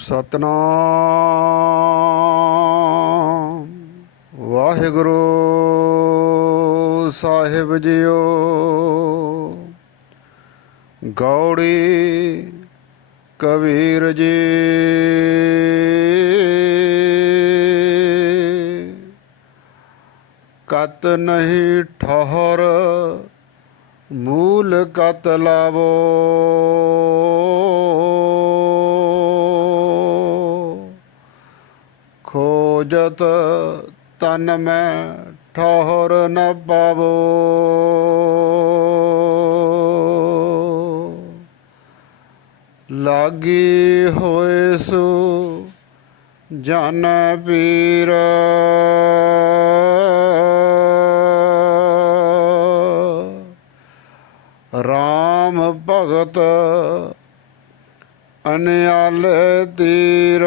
ਸਤਨਾਮ। ਵਾਹਿਗੁਰੂ ਸਾਹਿਬ ਜੀਓ। ਗੌੜੀ ਕਬੀਰ ਜੀ। ਕਤ ਨਹੀਂ ਠਹਰ ਮੂਲ ਕਤ ਲਾਵੋ। ਖੋਜਤ ਤਨ ਮੈਂ ਠਹਰ ਨ ਪਾਵੋ। ਲਾਗੀ ਹੋਏ ਸੋ ਜਨ ਪੀਰ। ਰਾਮ ਭਗਤ ਅਨਿਆਲ ਤੀਰ।